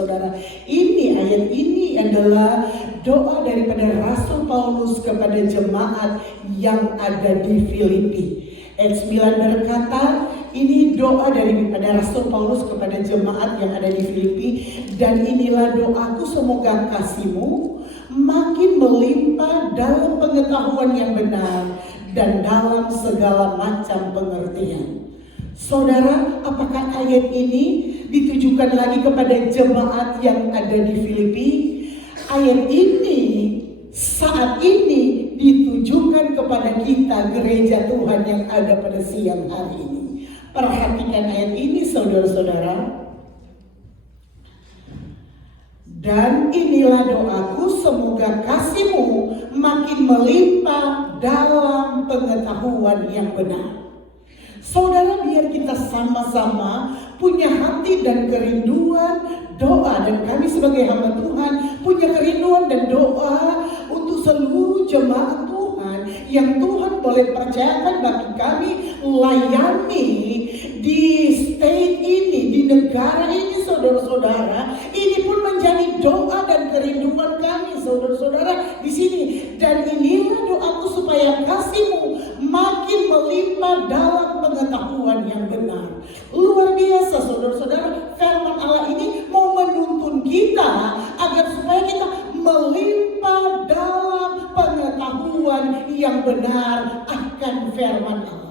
saudara-saudara. Ayat ini adalah doa daripada Rasul Paulus kepada jemaat yang ada di Filipi. Ayat 9 berkata, ini doa daripada Rasul Paulus kepada jemaat yang ada di Filipi. Dan inilah doaku, semoga kasihmu makin melimpah dalam pengetahuan yang benar dan dalam segala macam pengertian. Saudara, apakah ayat ini ditujukan lagi kepada jemaat yang ada di Filipi? Ayat ini saat ini ditujukan kepada kita, gereja Tuhan yang ada pada siang hari ini. Perhatikan ayat ini, saudara-saudara. Dan inilah doaku, semoga kasihmu makin melimpah dalam pengetahuan yang benar. Saudara, biar kita sama-sama punya hati dan kerinduan doa, dan kami sebagai hamba Tuhan punya kerinduan dan doa untuk seluruh jemaat Tuhan yang Tuhan boleh percayakan bagi kami layani di state ini, di negara ini, saudara-saudara. Ini pun menjadi doa dan kerinduan kami, saudara-saudara, di sini. Dan inilah doaku supaya kasihmu makin melimpah dalam pengetahuan yang benar. Luar biasa, saudara-saudara. Firman Allah ini mau menuntun kita agar supaya kita melimpah dalam pengetahuan yang benar akan firman Allah.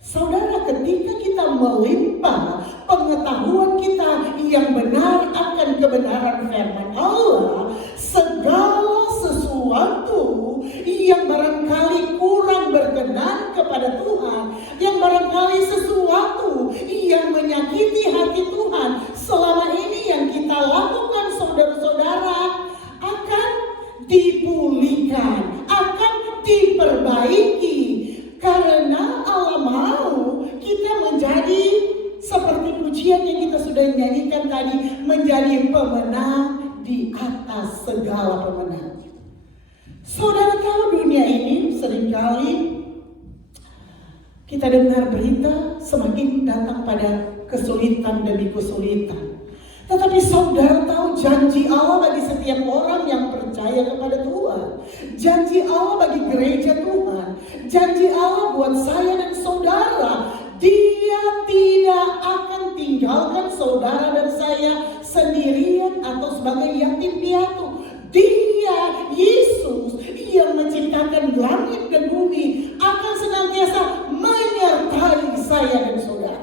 Saudara, ketika kita melimpah pengetahuan kita yang benar akan kebenaran firman Allah, segala sesuatu yang barangkali kurang berkenan kepada Tuhan, yang barangkali sesuatu yang menyakiti hati Tuhan selama ini yang kita lakukan, saudara-saudara, akan dipulihkan, akan diperbaiki. Karena Allah mau kita menjadi seperti pujian yang kita sudah nyanyikan tadi, menjadi pemenang di atas segala pemenang. Saudara tahu, dunia ini seringkali kita dengar berita semakin datang pada kesulitan demi kesulitan. Tetapi saudara tahu janji Allah bagi setiap orang yang percaya kepada Tuhan, janji Allah bagi gereja Tuhan, janji Allah buat saya dan saudara, Dia tidak akan tinggalkan saudara dan saya sendirian atau sebagai yatim piatu. Dia, Yesus, yang menciptakan langit dan bumi, akan senantiasa menyertai saya dan saudara.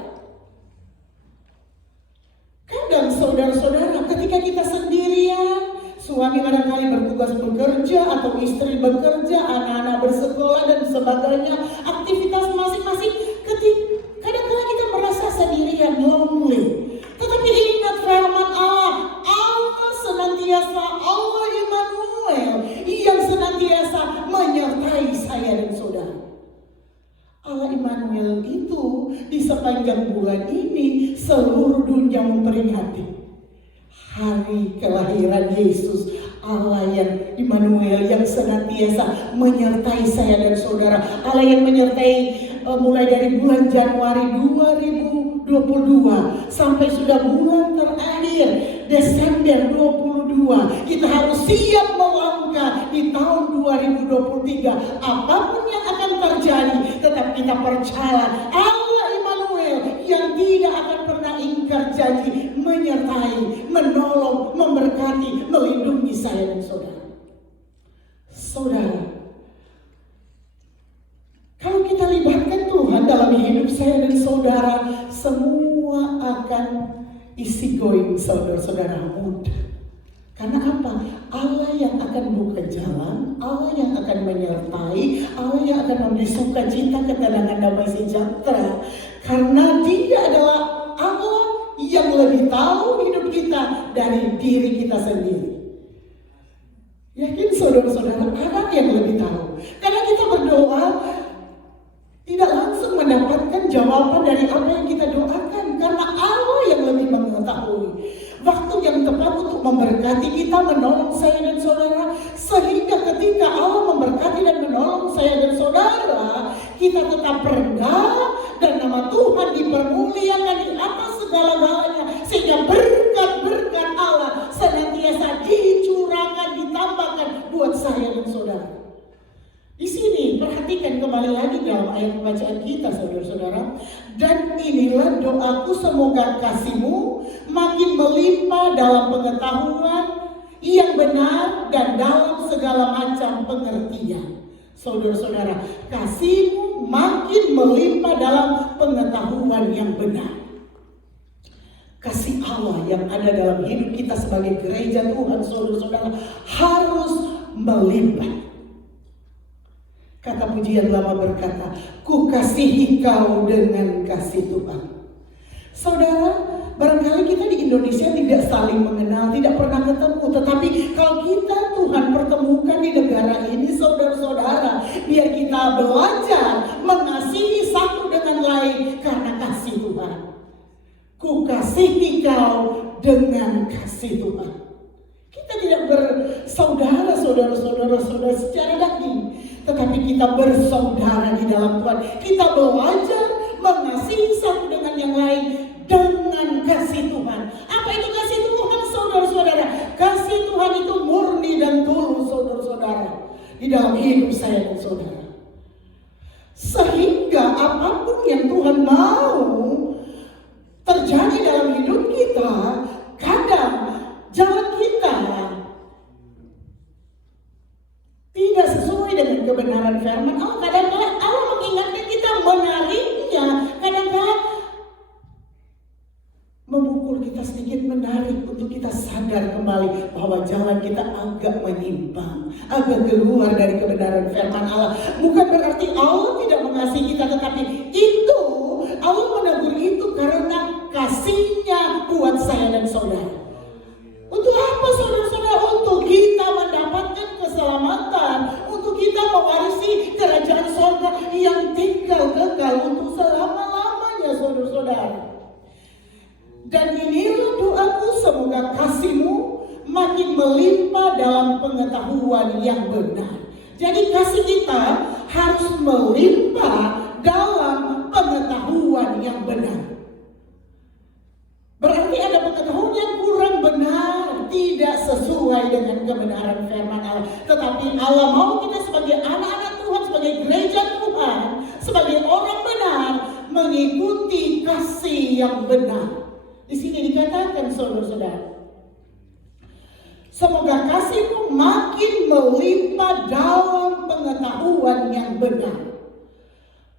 Kadang saudara-saudara, ketika kita sendirian, suami kadang-kali bertugas bekerja atau istri bekerja, anak-anak bersekolah dan sebagainya, aktivitas masing-masing, kadang-kala kita merasa sendirian, lonely. Tetapi ingat firman Allah, Allah senantiasa, Allah Immanuel, yang senantiasa menyertai saya dan saudara. Allah Immanuel itu di sepanjang bulan ini seluruh dunia memperingati hari kelahiran Yesus. Allah yang Immanuel, yang senantiasa menyertai saya dan saudara. Allah yang menyertai mulai dari bulan Januari 2022 sampai sudah bulan terakhir Desember 2022. Kita harus siap melangkah di tahun 2023. Apapun yang akan terjadi, tetap kita percaya Allah Immanuel yang tidak akan pernah ingkar janji, menyertai, menolong, memberkati, melindungi saya dan saudara. Saudara, kalau kita libatkan Tuhan dalam hidup saya dan saudara, semua akan easy going, saudara-saudara, mudah. Karena apa? Allah yang akan buka jalan, Allah yang akan menyertai, Allah yang akan memberi sukacita, ketenangan, damai sejahtera. Karena Dia adalah Allah yang lebih tahu hidup kita dari diri kita sendiri. Yakin saudara-saudara, ada yang lebih tahu. Karena kita berdoa tidak langsung mendapatkan jawaban dari apa yang kita doakan, karena Allah yang lebih mengetahui waktu yang tepat untuk memberkati kita, menolong saya dan saudara. Sehingga ketika Allah memberkati dan menolong saya dan saudara, kita tetap rendah dan nama Tuhan dipermuliakan di atas segala-galanya, sehingga berkat-berkat perhatikan kembali lagi dalam ayat bacaan kita, saudara-saudara. Dan inilah doaku, semoga kasihmu makin melimpah dalam pengetahuan yang benar dan dalam segala macam pengertian. Saudara-saudara, kasihmu makin melimpah dalam pengetahuan yang benar. Kasih Allah yang ada dalam hidup kita sebagai gereja Tuhan, saudara-saudara, harus melimpah. Kata pujian lama berkata, ku kasihi kau dengan kasih Tuhan. Saudara, barangkali kita di Indonesia tidak saling mengenal, tidak pernah ketemu. Tetapi kalau kita Tuhan pertemukan di negara ini, saudara-saudara, biar kita belajar mengasihi satu dengan lain karena kasih Tuhan. Ku kasihi kau dengan kasih Tuhan. Kita tidak bersaudara, saudara-saudara secara daging, tetapi kita bersaudara di dalam Tuhan. Kita belajar mengasihi satu dengan yang lain dengan kasih Tuhan. Apa itu kasih Tuhan, saudara-saudara? Kasih Tuhan itu murni dan tulus, saudara-saudara, di dalam hidup saya dan saudara. Sehingga apapun yang Tuhan mau terjadi dalam hidup kita, kadang jalan kita tidak sesuai dengan kebenaran firman Allah. Kadang-kadang Allah mengingatkan kita menariknya, kadang-kadang memukul kita sedikit, menarik untuk kita sadar kembali bahwa jalan kita agak menyimpang, agak keluar dari kebenaran firman Allah. Bukan berarti Allah tidak mengasihi kita, tetapi itu Allah menegur itu karena kasihnya buat saya dan saudara. Untuk apa, saudara-saudara? Untuk kita mendapatkan keselamatan, untuk kita mewarisi kerajaan surga yang tinggal kekal untuk selama-lamanya, saudara-saudara. Dan inilah doaku, semoga kasihmu makin melimpah dalam pengetahuan yang benar. Jadi kasih kita harus melimpah dalam pengetahuan yang benar. Berarti ada pengetahuan yang kurang benar, tidak sesuai dengan kebenaran firman Allah. Tetapi Allah mau kita sebagai anak-anak Tuhan, sebagai gereja Tuhan, sebagai orang benar, mengikuti kasih yang benar. Di sini dikatakan, saudara-saudara, semoga kasihmu makin melimpah dalam pengetahuan yang benar.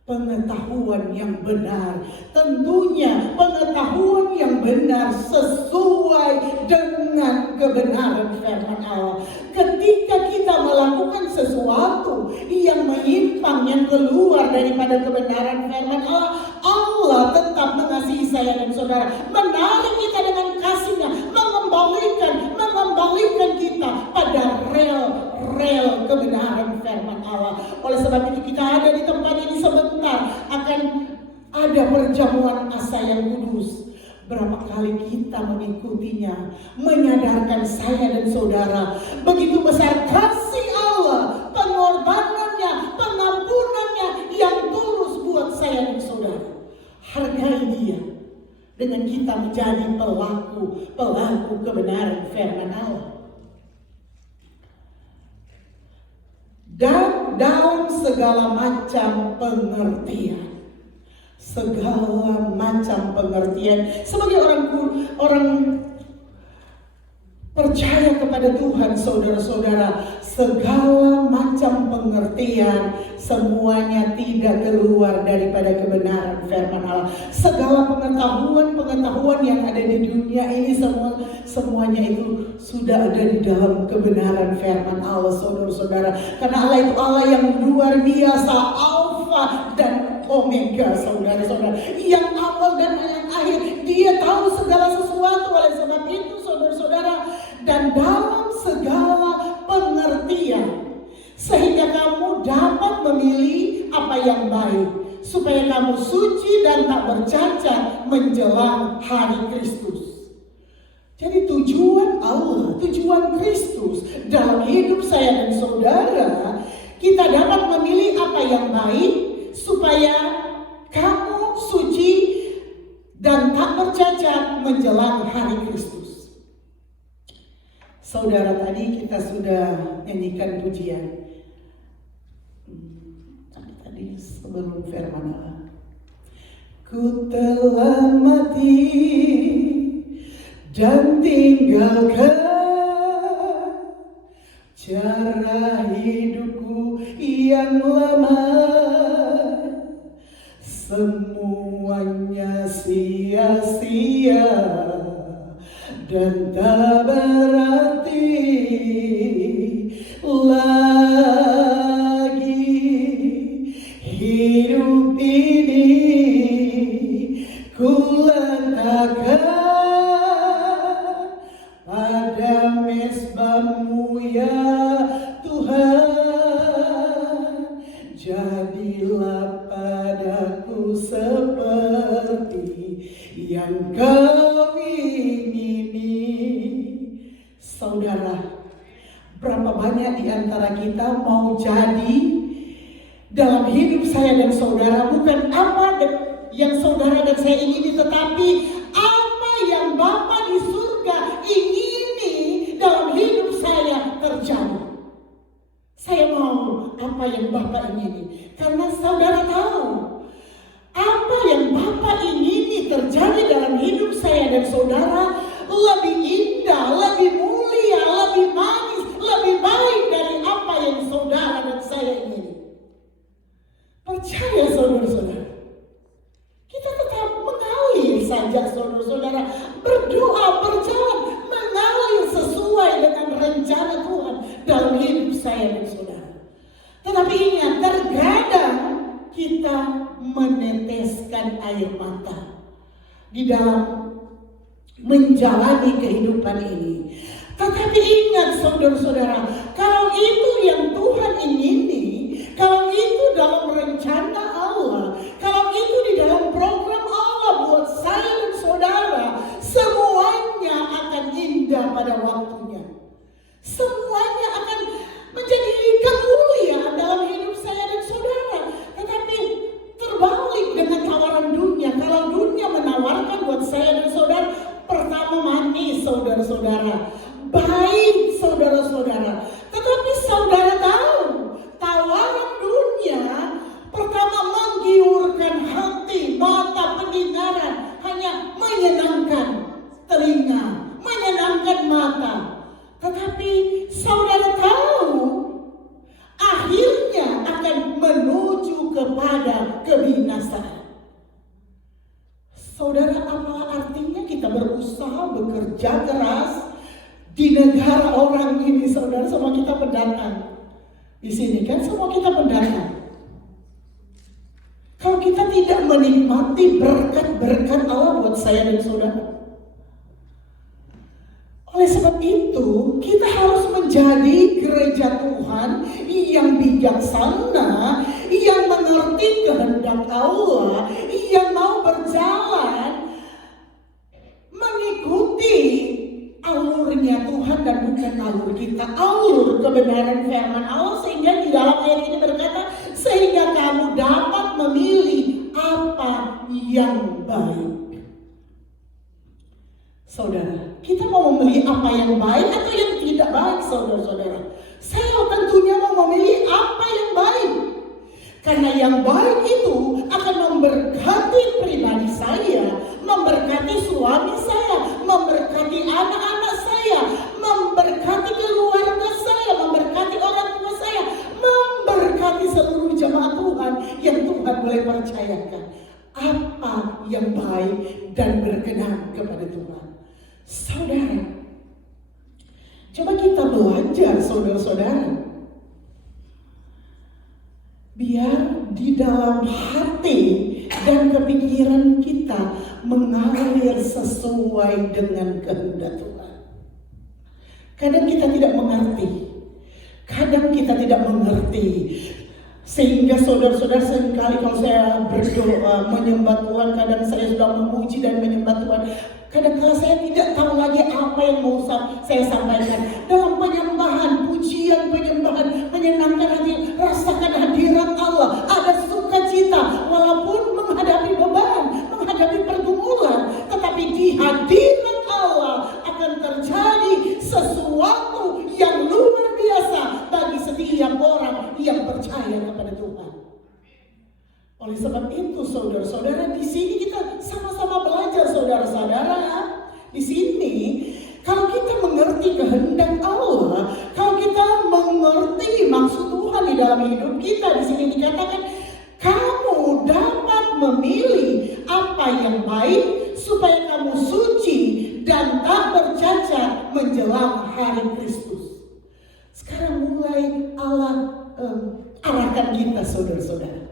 Pengetahuan yang benar, tentunya pengetahuan yang benar sesuai dengan kebenaran firman Allah. Ketika kita melakukan sesuatu yang menyimpang, yang keluar daripada kebenaran firman Allah, Allah tetap mengasihi saya dan saudara, menarik kita dengan kasihnya, mengembalikan kita pada rel kebenaran firman Allah. Oleh sebab itu kita ada di tempat ini sebentar akan ada perjamuan asa yang kudus. Berapa kali kita mengikutinya, menyadarkan saya dan saudara begitu besar kasih Allah, pengorbanannya, pengampunannya yang tulus buat saya dan saudara. Hargai dia dengan kita menjadi pelaku kebenaran firman Allah. Dan dalam segala macam pengertian. Segala macam pengertian. Sebagai orang percaya kepada Tuhan, saudara-saudara, segala macam pengertian semuanya tidak keluar daripada kebenaran firman Allah. Segala pengetahuan yang ada di dunia ini semuanya itu sudah ada di dalam kebenaran firman Allah, saudara-saudara. Karena Allah itu Allah yang luar biasa, Alfa dan Omega, saudara-saudara, yang awal dan yang akhir. Dia tahu segala sesuatu. Oleh sebab itu, saudara-saudara, dan dalam segala pengertian, sehingga kamu dapat memilih apa yang baik, supaya kamu suci dan tak bercacat menjelang hari Kristus. Jadi tujuan Allah, tujuan Kristus dalam hidup saya dan saudara, kita dapat memilih apa yang baik, supaya kamu suci dan tak bercacat menjelang hari Kristus. Saudara, tadi kita sudah nyanyikan pujian. tadi sebelum firman Allah. Ku telah mati dan tinggalkan cara hidupku yang lama. Semuanya sia-sia dan tak berarti lagi. Hidup ini ku letakkan pada mezbah-Mu ya Tuhan. Jadilah padaku seperti yang Kau ingini. Saudara, berapa banyak di antara kita mau jadi dalam hidup saya dan saudara bukan apa yang saudara dan saya ingini, tetapi apa yang Bapa di surga ingini dalam hidup saya terjadi. Saya mau apa yang Bapa ingini, karena saudara tahu apa yang Bapa ingini terjadi dalam hidup saya dan saudara lebih indah, lebih mulia, lebih manis, lebih baik dari apa yang saudara dan saya ingini. Percaya saudara-saudara, kita tetap mengalir saja saudara-saudara, berdoa, berjalan, mengalir sesuai dengan rencana Tuhan dalam hidup saya dan saudara. Tetapi ingat, terkadang kita meneteskan air mata di dalam menjalani kehidupan ini. Tetapi ingat saudara-saudara, kalau itu yang Tuhan ingini, kalau itu dalam rencana Allah, kalau itu di dalam program Allah buat saya dan saudara, semuanya akan indah pada waktunya. Semuanya akan menjadi kemuliaan dalam hidup saya dan saudara. Tetapi terbalik dengan tawaran dunia. Kalau dunia menawarkan buat saya dan saudara, pertama manis saudara-saudara, baik saudara-saudara. Tetapi saudara tahu, tawaran dunia pertama menggiurkan hati, mata, pendengaran, hanya menyenangkan telinga, menyenangkan mata. Tetapi saudara tahu, akhirnya akan menuju kepada kebinasaan. Saudara, apa artinya kita berusaha bekerja keras di negara orang ini? Saudara, semua kita pendatang. Di sini kan semua kita pendatang. Kalau kita tidak menikmati berkat-berkat Allah buat saya dan saudara. Oleh sebab itu, kita harus menjadi gereja Tuhan yang bijaksana, yang mengerti kehendak Allah, yang mau berjalan mengikuti alurnya Tuhan dan bukan alur kita, alur kebenaran firman Allah, sehingga di dalam ayat ini berkata, sehingga kamu dapat memilih apa yang baik. Saudara, kita mau memilih apa yang baik atau yang tidak baik, saudara-saudara? Saya tentunya mau memilih apa yang baik. Karena yang baik itu akan memberkati pribadi saya, memberkati suami saya, memberkati anak-anak saya, memberkati keluarga saya, memberkati orang tua saya, memberkati seluruh jemaat Tuhan yang Tuhan boleh percayakan. Apa yang baik dan berkenan kepada Tuhan. Saudara, coba kita belajar saudara-saudara. Biar di dalam hati dan kepikiran kita mengalir sesuai dengan kehendak Tuhan. Kadang kita tidak mengerti. Kadang kita tidak mengerti. Sehingga saudara-saudara, seringkali kalau saya berdoa menyembah Tuhan, kadang saya sudah memuji dan menyembah Tuhan, kadang-kala saya tidak tahu lagi apa yang mau saya sampaikan. Dalam penyembahan, pujian, penyembahan, menyenangkan hati, rasakan hadirat Allah, ada sukacita, walaupun menghadapi beban, menghadapi pergumulan, tetapi di hadirat Allah akan terjadi sesuatu yang luar biasa bagi setiap orang yang percaya kepada Tuhan. Oleh sebab itu saudara-saudara, di sini kita sama-sama belajar saudara-saudara. Di sini kalau kita mengerti kehendak Allah, kalau kita mengerti maksud Tuhan di dalam hidup kita, di sini dikatakan kamu dapat memilih apa yang baik supaya kamu suci dan tak bercacat menjelang hari Kristus. Sekarang mulai Allah arahkan kita saudara-saudara.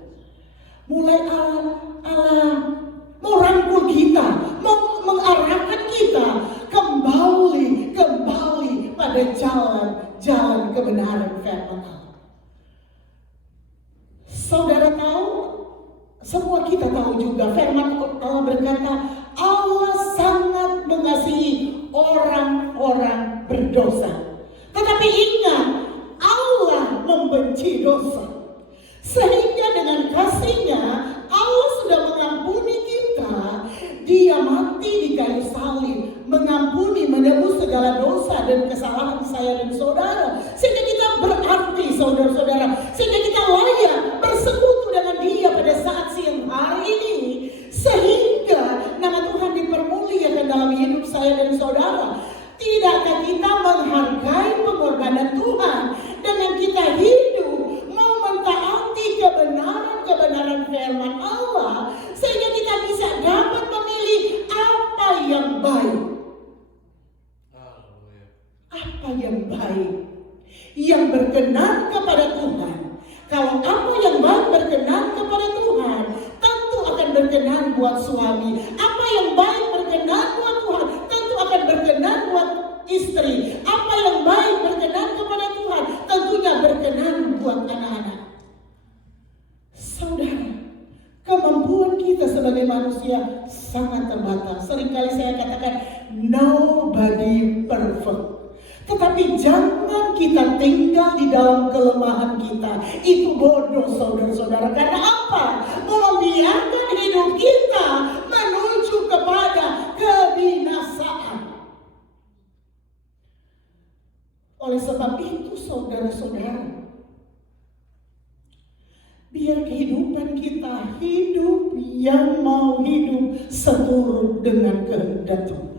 Mulai Allah mau rangkul kita, mau mengarahkan kita kembali pada jalan kebenaran firman Allah. Saudara tahu, semua kita tahu juga firman Allah berkata, Allah sangat mengasihi orang-orang berdosa. Tetapi ingat, Allah membenci dosa. Sehingga dengan kasih-Nya Allah sudah mengampuni kita. Dia mati di kayu salib, mengampuni, menebus segala dosa dan kesalahan saya dan saudara. Sehingga kita berarti saudara-saudara, sehingga kita layak bersekutu dengan Dia pada saat siang hari ini. Sehingga nama Tuhan dipermuliakan dalam hidup saya dan saudara. Tidakkah kita menghargai pengorbanan Tuhan dengan kita hidup mau mentaati kebenaran firman Allah, sehingga kita bisa dapat memilih apa yang baik. Apa yang baik, yang berkenan kepada Tuhan. Kalau apa yang baik berkenan kepada Tuhan, tentu akan berkenan buat suami. Apa yang baik berkenan buat Tuhan, tentu akan berkenan buat istri. Apa yang baik berkenan kepada Tuhan, tentunya berkenan buat anak-anak. Saudara, kemampuan kita sebagai manusia sangat terbatas. Seringkali saya katakan nobody perfect. Tetapi jangan kita tinggal di dalam kelemahan kita. Itu bodoh saudara-saudara. Karena apa? Membiarkan hidup kita menuju kepada kebinasaan. Oleh sebab itu saudara-saudara, biar kehidupan kita hidup yang mau hidup seturut dengan kehendak Tuhan.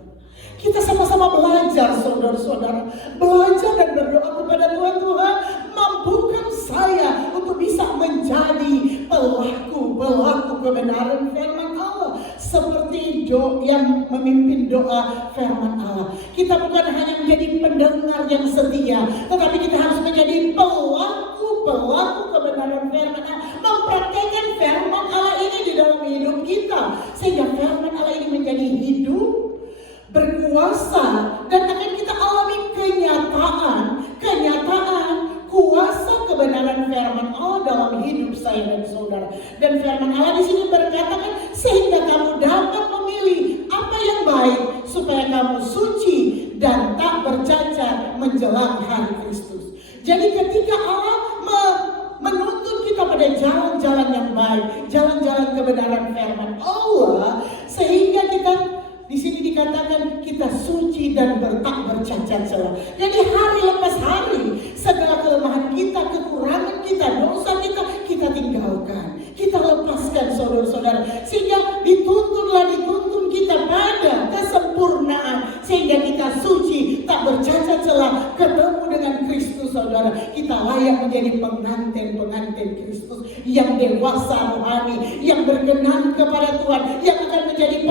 Kita sama-sama belajar saudara-saudara, belajar dan berdoa kepada Tuhan. Tuhan, mampukan saya untuk bisa menjadi pelaku kebenaran firman Allah, seperti yang memimpin doa firman Allah. Kita bukan hanya menjadi pendengar yang setia, tetapi kita harus menjadi pelaku kebenaran firman Allah, mempraktikkan firman Allah ini di dalam hidup kita, sehingga firman Allah ini menjadi hidup, berkuasa, dan akan kita alami kenyataan kuasa kebenaran firman Allah dalam hidup saya dan saudara. Dan firman Allah di sini berkatakan sehingga kamu dapat memilih apa yang baik supaya kamu suci dan tak bercacat menjelang hari Kristus. Jadi ketika Allah menuntun kita pada jalan-jalan yang baik, jalan-jalan kebenaran firman Allah, sehingga kita di sini dikatakan kita suci dan tak bercacat celah. Jadi hari lepas hari, segala kelemahan kita, kekurangan kita, dosa kita tinggalkan, kita lepaskan saudara-saudara, sehingga dituntun kita pada kesempurnaan, sehingga kita suci, tak bercacat celah, ketemu dengan Kristus saudara. Kita layak menjadi pengantin Kristus yang dewasa rohani, yang berkenan kepada Tuhan, yang akan menjadi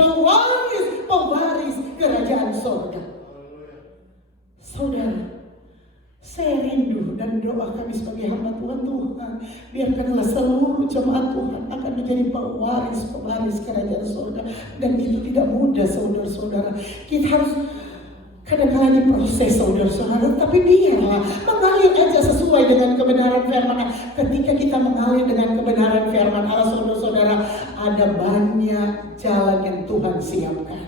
pewaris kerajaan surga. Saudara, saya rindu dan doa kami sebagai hamba Tuhan, biarkanlah seluruh jemaat Tuhan akan menjadi pewaris kerajaan surga. Dan itu tidak mudah saudara-saudara. Kita harus kadang-kadang diproses saudara-saudara, tapi biarlah mengalir aja sesuai dengan kebenaran firman Allah. Ketika kita mengalir dengan kebenaran firman Allah saudara-saudara, ada banyak jalan yang Tuhan siapkan.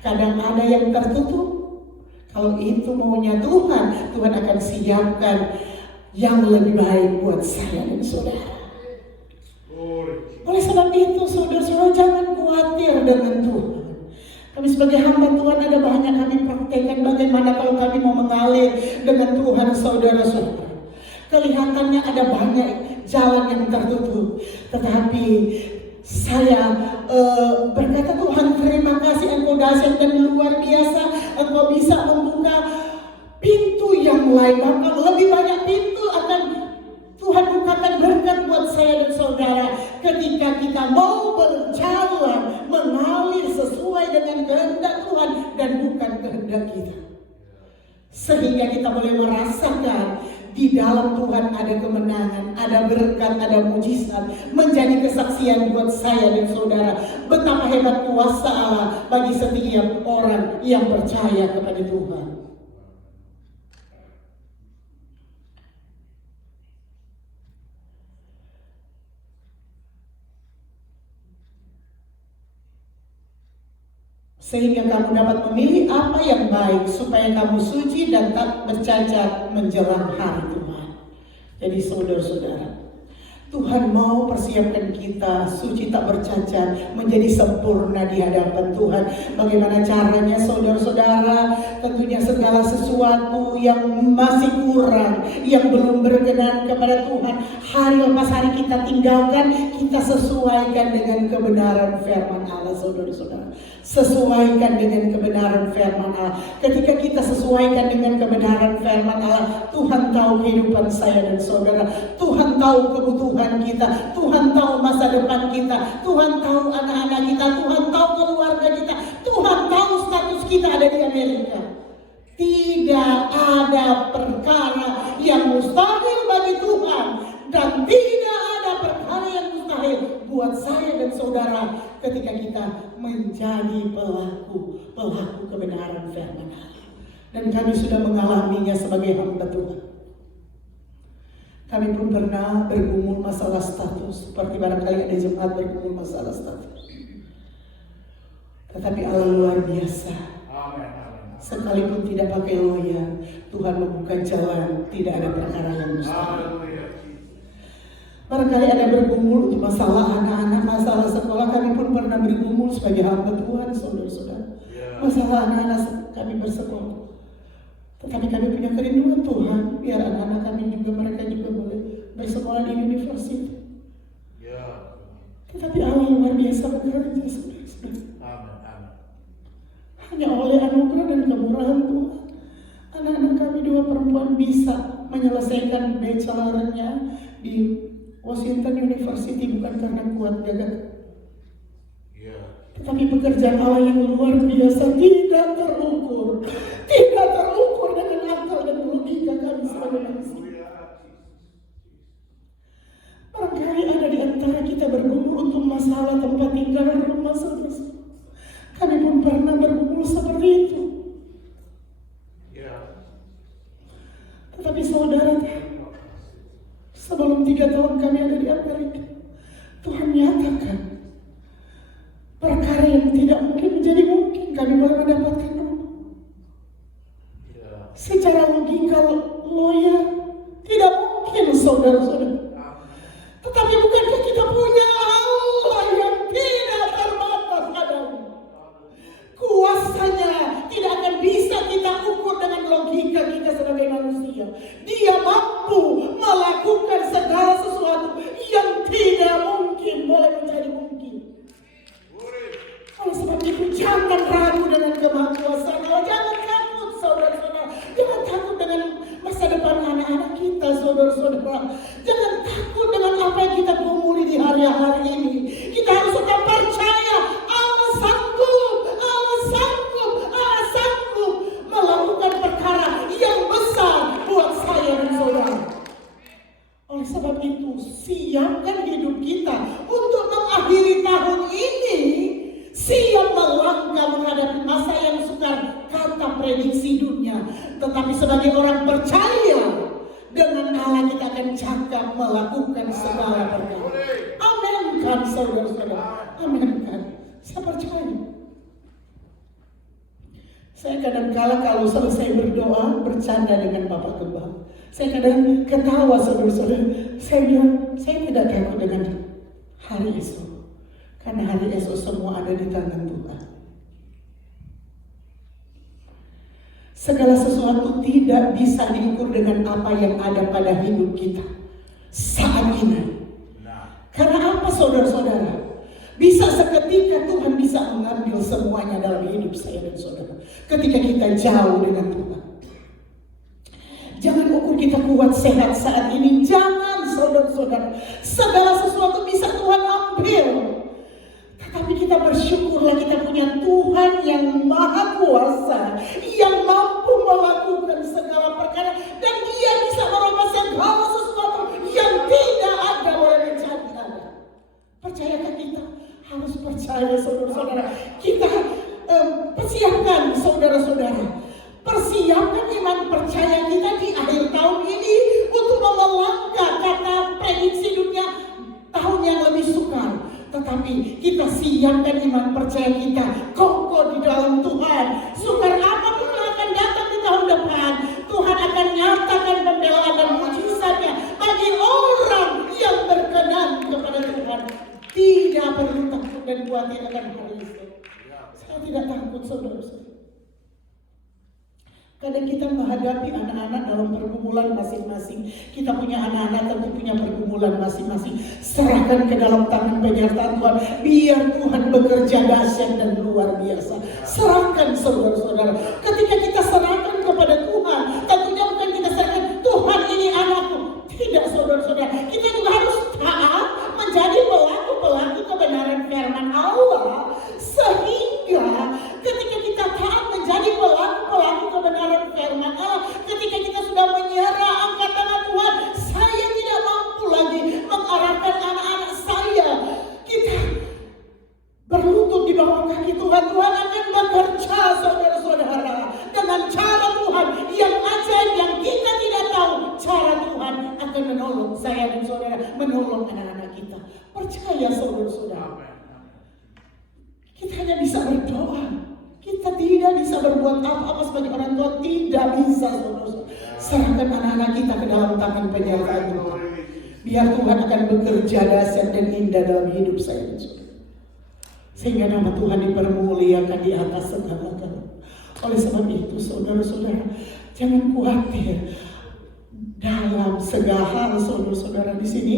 Kadang ada yang tertutup. Kalau itu maunya Tuhan, Tuhan akan siapkan yang lebih baik buat saya dan saudara. Oleh sebab itu saudara-saudara, jangan khawatir dengan Tuhan. Kami sebagai hamba Tuhan ada banyak kami praktekkan bagaimana kalau kami mau mengalir dengan Tuhan saudara-saudara. Kelihatannya ada banyak jalan yang tertutup. Tetapi saya berkata, Tuhan terima kasih, Engkau dahsyat dan luar biasa. Engkau bisa membuka pintu yang lain, bahkan lebih banyak pintu akan Tuhan bukakan berkat buat saya dan saudara ketika kita mau berjalan mengalir sesuai dengan kehendak Tuhan dan bukan kehendak kita. Sehingga kita boleh merasakan di dalam Tuhan ada kemenangan, ada berkat, ada mujizat, menjadi kesaksian buat saya dan saudara betapa hebat kuasa Allah bagi setiap orang yang percaya kepada Tuhan. Sehingga kamu dapat memilih apa yang baik supaya kamu suci dan tak bercacat menjelang hari Tuhan. Jadi saudara-saudara, Tuhan mau persiapkan kita suci tak bercacat, menjadi sempurna di hadapan Tuhan. Bagaimana caranya saudara-saudara? Tentunya segala sesuatu yang masih kurang, yang belum berkenan kepada Tuhan, hari lepas hari kita tinggalkan, kita sesuaikan dengan kebenaran firman Allah, saudara-saudara. Sesuaikan dengan kebenaran firman Allah. Ketika kita sesuaikan dengan kebenaran firman Allah, Tuhan tahu kehidupan saya dan saudara. Tuhan tahu kebutuhan kita, Tuhan tahu masa depan kita, Tuhan tahu anak-anak kita, Tuhan tahu keluarga kita, Tuhan tahu status kita ada di Amerika. Tidak ada perkara yang mustahil bagi Tuhan, dan tidak ada perkara yang mustahil buat saya dan saudara ketika kita menjadi pelaku kebenaran firman Allah. Dan kami sudah mengalaminya sebagai hamba Tuhan. Kami pun pernah bergumul masalah status, seperti barangkali ada jemaat bergumul masalah status. Tetapi Allah luar biasa. Sekalipun tidak pakai lawyer, Tuhan membuka jalan, tidak ada perkara yang mustahil. Barangkali ada bergumul untuk masalah anak-anak, masalah sekolah. Kami pun pernah bergumul sebagai hamba Tuhan, saudara-saudara. Masalah anak-anak kami bersekolah. Tetapi kami punya kerinduan Tuhan, biar anak-anak kami juga, mereka juga boleh bersekolah di universitas. Tetapi Allah luar biasa bekerja, saudara-saudara. Hanya oleh anugerah dan kemurahan Tuhan, anak-anak kami dua perempuan bisa menyelesaikan bachelornya di Washington University, bukan karena kuat gagah, tetapi pekerjaan Allah yang luar biasa, tidak terukur dengan akal dan logika kami sebagai manusia. Barangkali ada di antara kita bergumul untuk masalah tempat tinggal dan rumah saudara. Kami pun pernah bergumul seperti itu. Tetapi saudara, sebelum 3 tahun kami ada di Amerika, Tuhan nyatakan perkara yang tidak mungkin menjadi mungkin. Kami boleh mendapatkan rumah. Secara logika lawyer tidak mungkin, saudara-saudara. Tetapi bukankah kita punya Allah yang tidak terbatas adanya? Kuasanya tidak akan bisa kita ukur dengan logika kita sebagai manusia. Dia mampu melakukan segala sesuatu yang tidak mungkin boleh menjadi mungkin. Oleh sebab itu jangan ragu dengan kemahakuasaan Allah. Jangan takut, saudara-saudara. Jangan takut dengan masa depan anak-anak kita, saudara-saudara. Jangan takut dengan apa yang kita gumuli di hari-hari ini. Kita harus tetap percaya Allah sanggup melakukan perkara yang besar buat saya dan saudara. Oleh sebab itu, siapkan hidup kita untuk mengakhiri tahun ini, siap melangkah menghadapi masa yang sukar, kata prediksi dunia. Tetapi sebagai orang percaya, dengan Allah kita akan cakap melakukan segala perkara. Amin kan, saudara-saudara? Amin kan? Saya percaya. Saya kadang-kala kalau selesai berdoa, bercanda dengan Bapak Gembala. Saya kadang ketawa, saudara-saudara. Saya bilang, saya tidak takut dengan hari esok. Karena hari esok semua ada di tangan Tuhan. Segala sesuatu tidak bisa diukur dengan apa yang ada pada hidup kita. saat ini. Karena apa saudara-saudara? Bisa seketika Tuhan bisa mengambil semuanya dalam hidup saya dan saudara. Ketika kita jauh dengan Tuhan. Jangan ukur kita kuat sehat saat ini. Jangan saudara-saudara. Segala sesuatu bisa Tuhan ambil. Tetapi kita bersyukurlah kita punya Tuhan yang maha kuasa. Yang mampu melakukan segala perkara. Dan Dia bisa merubah segala sesuatu yang tidak ada boleh menjadi ada. Percayakah kita? Harus percaya saudara-saudara. Kita persiapkan saudara-saudara. Persiapkan iman percaya kita di akhir tahun ini untuk melangkah kata prediksi dunia tahun yang lebih sukar. Tetapi kita siapkan iman percaya kita kokoh di dalam Tuhan. Sukar apapun yang akan datang di tahun depan, Tuhan akan nyatakan pembelaan dan mujizatnya bagi orang yang berkenan kepada Tuhan. Tidak perlu takut dan khawatir akan hal itu. Saya tidak takut saudara-saudara. Kadang kita menghadapi anak-anak dalam pergumulan masing-masing. Kita punya anak-anak tentu punya pergumulan masing-masing. Serahkan ke dalam tangan penyertaan Tuhan. Biar Tuhan bekerja dahsyat dan luar biasa. Serahkan saudara-saudara. Ketika kita serahkan kepada Tuhan, tentunya bukan kita serahkan Tuhan ini anakku. Tidak saudara-saudara. Kita juga harus taat menjadi pelaku-pelaku kebenaran firman Allah. Sehingga ketika kita taat menjadi pelaku-pelaku kebenaran firman Allah, ketika kita sudah menyerah angkat tangan Tuhan, saya tidak mampu lagi mengarahkan anak-anak saya. Kita berlutut di bawah kaki Tuhan. Tuhan akan bekerja saudara-saudara dengan cara Tuhan yang ajaib yang kita tidak tahu. Cara Tuhan akan menolong saya dan saudara, menolong anak-anak kita. Percaya saudara-saudara. Kita hanya bisa berdoa. Kita tidak bisa berbuat apa-apa sebagai orang tua. Tidak bisa saudara-saudara. Serahkan anak-anak kita ke dalam tangan penyertaan Tuhan. Biar Tuhan akan bekerja dahsyat dan indah dalam hidup saya dan saudara. Sehingga nama Tuhan dipermuliakan di atas segala-galanya. Oleh sebab itu saudara-saudara, jangan khawatir dalam segala hal saudara-saudara di sini.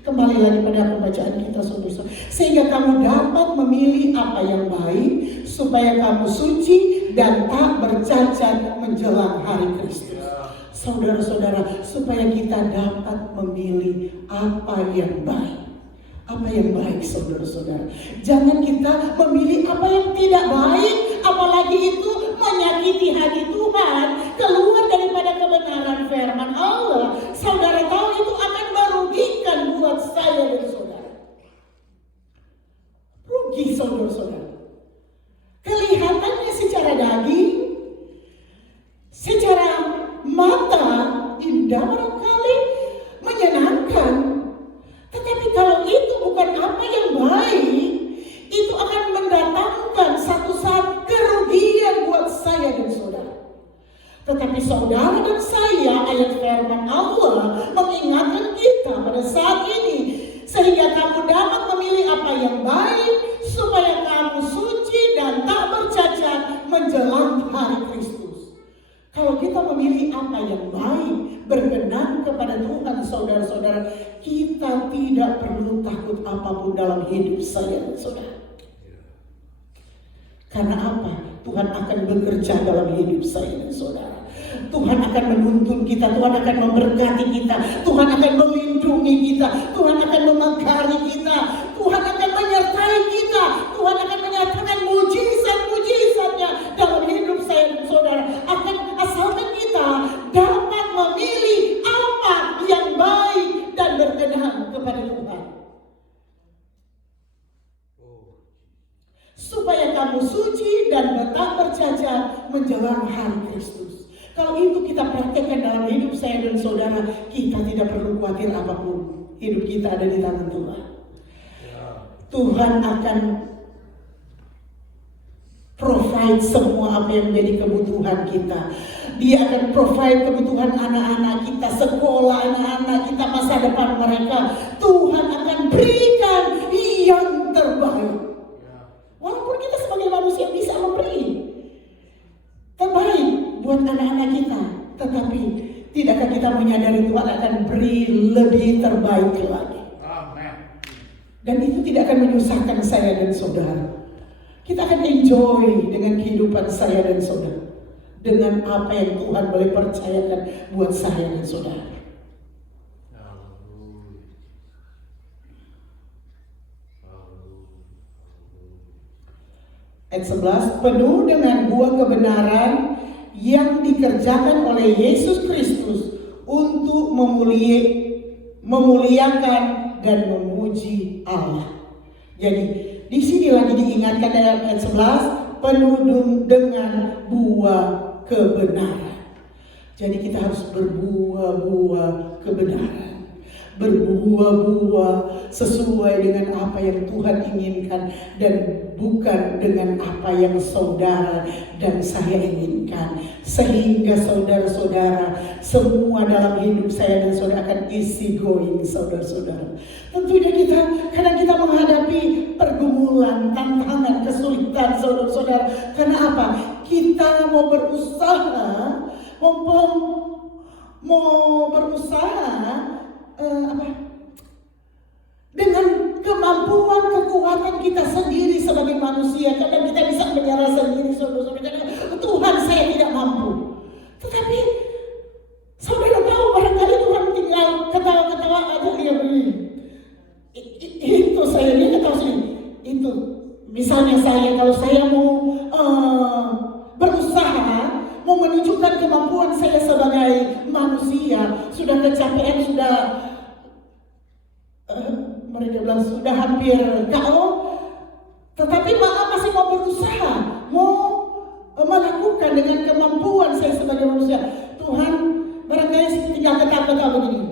Kembali lagi pada pembacaan kita saudara-saudara. Sehingga kamu dapat memilih apa yang baik, supaya kamu suci dan tak bercacat menjelang hari Kristus. Saudara-saudara, supaya kita dapat memilih apa yang baik. Apa yang baik saudara-saudara. Jangan kita memilih apa yang tidak baik, apalagi itu menyakiti hati Tuhan, keluar daripada kebenaran firman Allah. Saudara tahu itu akan merugikan buat saya dan saudara. Rugi saudara-saudara. Kelihatannya secara daging, secara mata indah barangkali, menyenangkan. Tetapi kalau itu bukan apa yang baik, itu akan mendatangkan satu saat kerugian buat saya dan saudara. Tetapi saudara dan saya, ayat firman Allah mengingatkan kita pada saat ini, sehingga kamu dapat memilih apa yang baik, supaya kamu suci dan tak bercacat menjelang hari Kristus. Kalau kita memilih apa yang baik, berkenan kepada Tuhan saudara-saudara, kita tidak perlu takut apapun dalam hidup saya dan saudara. Karena apa? Tuhan akan bekerja dalam hidup saya dan saudara. Tuhan akan menuntun kita, Tuhan akan memberkati kita, Tuhan akan melindungi kita, Tuhan akan memegari kita, Tuhan akan menyertai kita, Tuhan akan menyatakan mujizat-mujizatnya dalam hidup saya dan saudara. Asalkan kita dapat memilih apa yang baik dan berkenan kepada Tuhan. Supaya kamu suci dan tak bercacat menjelang hari Kristus. Kalau itu kita praktekkan dalam hidup saya dan saudara, kita tidak perlu khawatir apapun. Hidup kita ada di tangan Tuhan. Tuhan akan provide semua apa yang menjadi kebutuhan kita. Dia akan provide kebutuhan anak-anak kita, sekolah anak-anak kita, masa depan mereka. Tuhan akan berikan yang terbaik. Walaupun kita sebagai manusia bisa memberi terbaik buat anak-anak kita, tetapi tidakkah kita kita menyadari Tuhan akan beri lebih terbaik lagi. Dan itu tidak akan menyusahkan saya dan saudara. Kita akan enjoy dengan kehidupan saya dan saudara, dengan apa yang Tuhan boleh percayakan buat saya dan saudara. Ayat 11, penuh dengan buah kebenaran yang dikerjakan oleh Yesus Kristus untuk memuliakan dan memuji Allah. Jadi di sini lagi diingatkan dalam ayat 11, penuh dengan buah kebenaran. Jadi kita harus berbuah-buah kebenaran, berbuah-buah sesuai dengan apa yang Tuhan inginkan dan bukan dengan apa yang saudara dan saya inginkan. Sehingga saudara-saudara, semua dalam hidup saya dan saudara akan easy going, saudara-saudara. Tentunya kadang kita menghadapi pergumulan, tantangan, kesulitan, saudara-saudara. Karena apa? Kita mau berusaha, dengan kemampuan, kekuatan kita sendiri sebagai manusia. Kadang kita bisa menyerah sendiri, saudara-saudara. Tuhan, saya tidak mampu. Tetapi saudara tahu, barangkali Tuhan tinggal ketawa-ketawa aja dia begini. Itu saya, dia ketawa sendiri. Itu misalnya kalau saya mau berusaha, mau menunjukkan kemampuan saya sebagai manusia, sudah kecapean, mereka bilang sudah hampir KO, tetapi masih mau berusaha, mau melakukan dengan kemampuan saya sebagai manusia. Tuhan, barangkali tinggal ketawa-ketawa begini.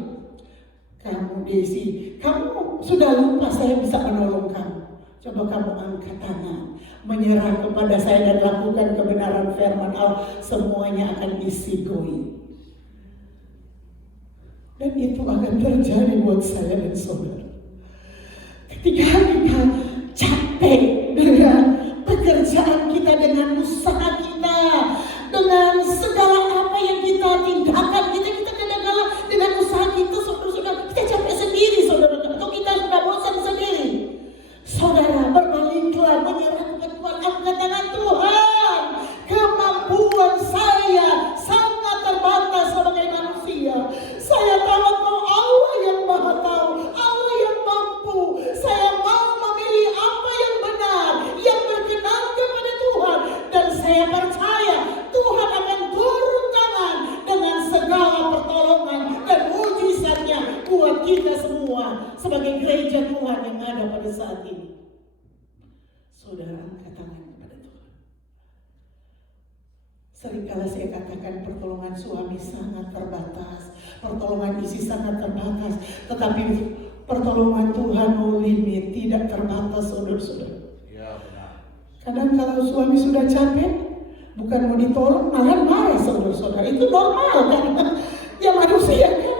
Kamu Desi, kamu sudah lupa saya bisa menolong kamu. Coba kamu angkat tangan, menyerah kepada saya dan lakukan kebenaran firman Allah, semuanya akan easy going. Dan itu akan terjadi buat saya dan saudara. Ketika kita capek dengan pekerjaan kita, dengan usaha kita, dengan segala apa yang kita tindakan, kita kadang-kadang dengan usaha kita, saudara-saudara, kita capek sendiri, saudara, atau kita sudah bosan sendiri. Saudara, berbaliklah, menyerah kepada Tuhan, angkat tangan. Tuhan, kemampuan saya sangat terbatas sebagai manusia. Saya tahu Engkau Allah yang Maha Tahu, Allah yang mampu. Saya mau memilih apa yang benar, yang berkenan kepada Tuhan, dan saya percaya Tuhan akan turun tangan dengan segala pertolongan dan mujizatnya buat kita semua sebagai gereja Tuhan yang ada pada saat ini. Saudara, angkat tangan kepada Tuhan. Seringkali saya katakan pertolongan suami sangat terbatas, pertolongan istri sangat terbatas, tetapi pertolongan Tuhan no limit, tidak terbatas, saudara-saudara. Ya, benar. Kadang kalau suami sudah capek, bukan mau ditolong, malah marah, saudara-saudara. Itu normal kan? Ya manusia kan.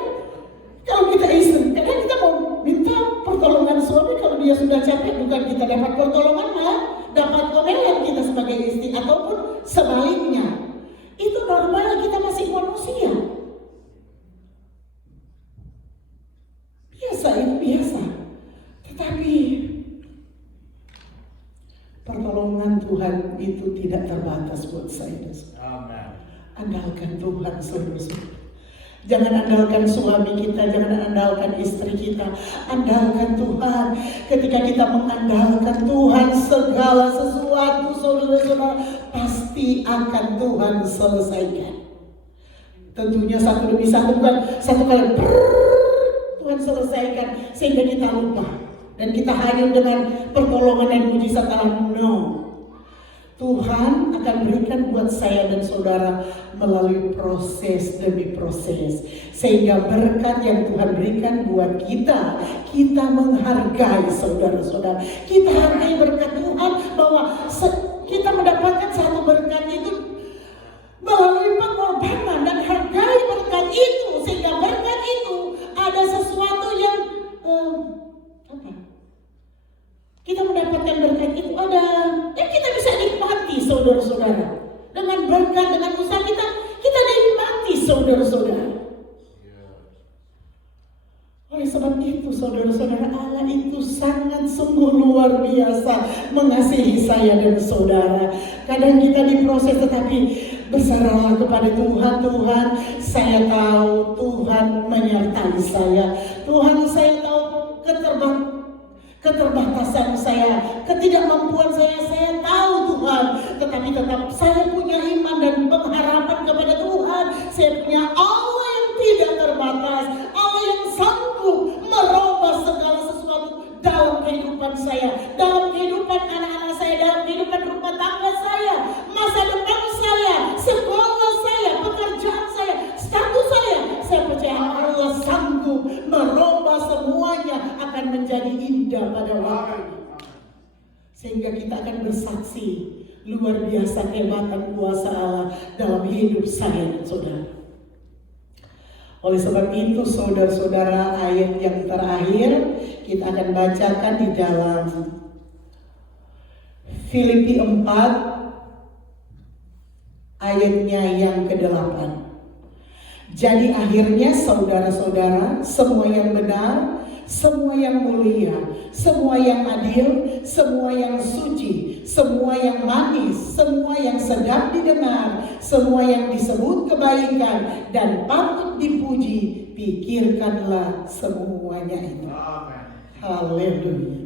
Kalau kita istri, kadang kita mau minta pertolongan suami, kalau dia sudah capek, bukan kita dapat pertolongan, malah dapat omelan kita sebagai istri, ataupun sebaliknya. Itu normal, kita masih manusia. Biasa, itu biasa. Tetapi pertolongan Tuhan itu tidak terbatas buat saya. Amen. Andalkan Tuhan, saudara-saudara. Jangan andalkan suami kita, jangan andalkan istri kita, andalkan Tuhan. Ketika kita mengandalkan Tuhan, segala sesuatu, saudara-saudara, pasti akan Tuhan selesaikan. Tentunya satu demi satu, bukan satu kali Tuhan selesaikan sehingga kita lupa dan kita hanyut dengan pertolongan dan mujizat Allah. No. Tuhan akan berikan buat saya dan saudara melalui proses demi proses, sehingga berkat yang Tuhan berikan buat kita menghargai, saudara-saudara. Kita hargai berkat Tuhan, bahwa kita mendapatkan satu berkat itu melalui pengorbanan, dan hargai berkat itu, sehingga berkat itu ada sesuatu yang kita mendapatkan berkat itu, ada yang kita bisa nikmati, saudara-saudara. Dengan berkat, dengan usaha kita nikmati, saudara-saudara. sebab itu saudara-saudara, Allah itu sangat sungguh luar biasa mengasihi saya dan saudara. Kadang kita diproses tetapi berserahlah kepada Tuhan. Tuhan, saya tahu Tuhan menyertai saya. Tuhan, saya tahu keterbatasan saya, ketidakmampuan saya tahu Tuhan. Tetapi tetap saya punya iman dan pengharapan kepada Tuhan. Saya punya Allah yang tidak terbatas, Allah yang sanggup merubah segala sesuatu dalam kehidupan saya, dalam kehidupan anak-anak saya, dalam kehidupan rumah tangga saya, masa depan saya, sekolah saya, pekerjaan saya, status saya. Saya percaya Allah sanggup merubah semuanya akan menjadi indah pada waktunya. Sehingga kita akan bersaksi luar biasa kehebatan kuasa Allah dalam hidup saya dan saudara. Oleh sebab itu saudara-saudara, ayat yang terakhir kita akan bacakan di dalam Filipi 4 ayatnya yang ke-8. Jadi akhirnya saudara-saudara, semua yang benar, semua yang mulia, semua yang adil, semua yang suci, semua yang manis, semua yang sedap didengar, semua yang disebut kebaikan dan patut dipuji, pikirkanlah semuanya itu. Haleluya.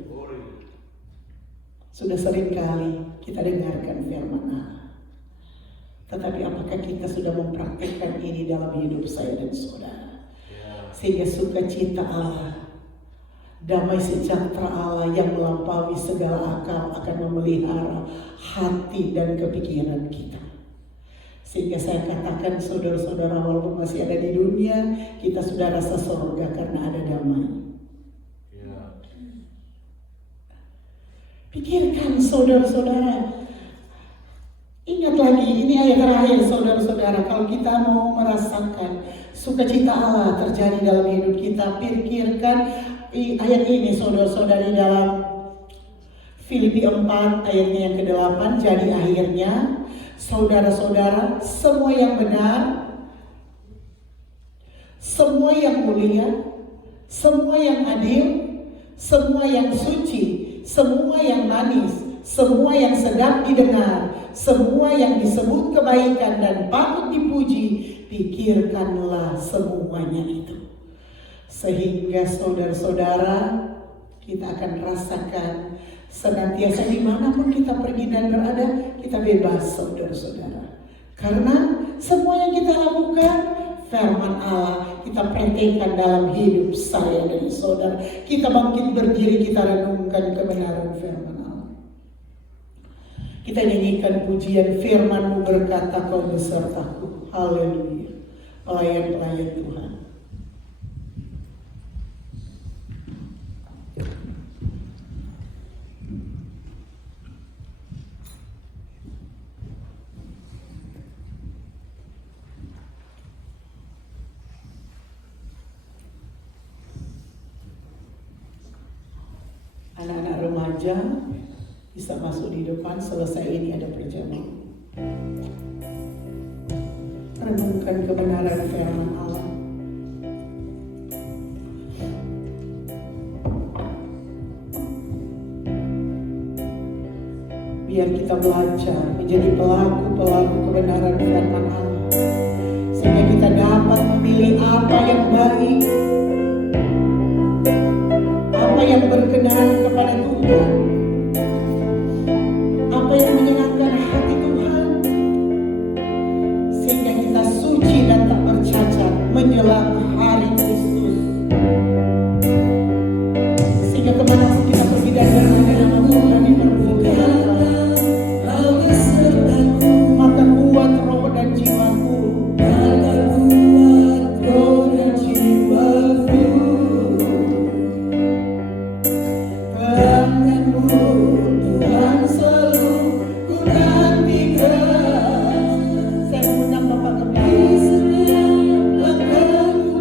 Sudah sering kali kita dengarkan firman Allah. Tetapi apakah kita sudah mempraktikkan ini dalam hidup saya dan saudara? Sehingga sukacita Allah, damai sejahtera Allah yang melampaui segala akal akan memelihara hati dan kepikiran kita. Sehingga saya katakan saudara-saudara, walaupun masih ada di dunia, kita sudah rasa surga karena ada damai. Pikirkan saudara-saudara. Ingat lagi, ini ayat terakhir saudara-saudara. Kalau kita mau merasakan sukacita Allah terjadi dalam hidup kita, pikirkan ayat ini saudara-saudari dalam Filipi 4 ayatnya yang ke-8. Jadi akhirnya saudara-saudara, semua yang benar, semua yang mulia, semua yang adil, semua yang suci, semua yang manis, semua yang sedap didengar, semua yang disebut kebaikan dan patut dipuji, pikirkanlah semuanya itu. Sehingga saudara-saudara, kita akan rasakan senantiasa dimanapun kita pergi dan berada, kita bebas saudara-saudara. Karena semua yang kita lakukan, firman Allah kita praktekkan dalam hidup saya dan saudara. Kita bangkit berdiri, kita renungkan kebenaran firman Allah. Kita nyanyikan pujian, firman-Mu berkata kau besertaku. Haleluya. Pelayan-pelayan Tuhan. Anak-anak remaja bisa masuk di depan, selesai ini ada perjamuan. Renungkan kebenaran firman Allah. Biar kita belajar menjadi pelaku-pelaku kebenaran firman Allah. Sehingga kita dapat memilih apa yang baik,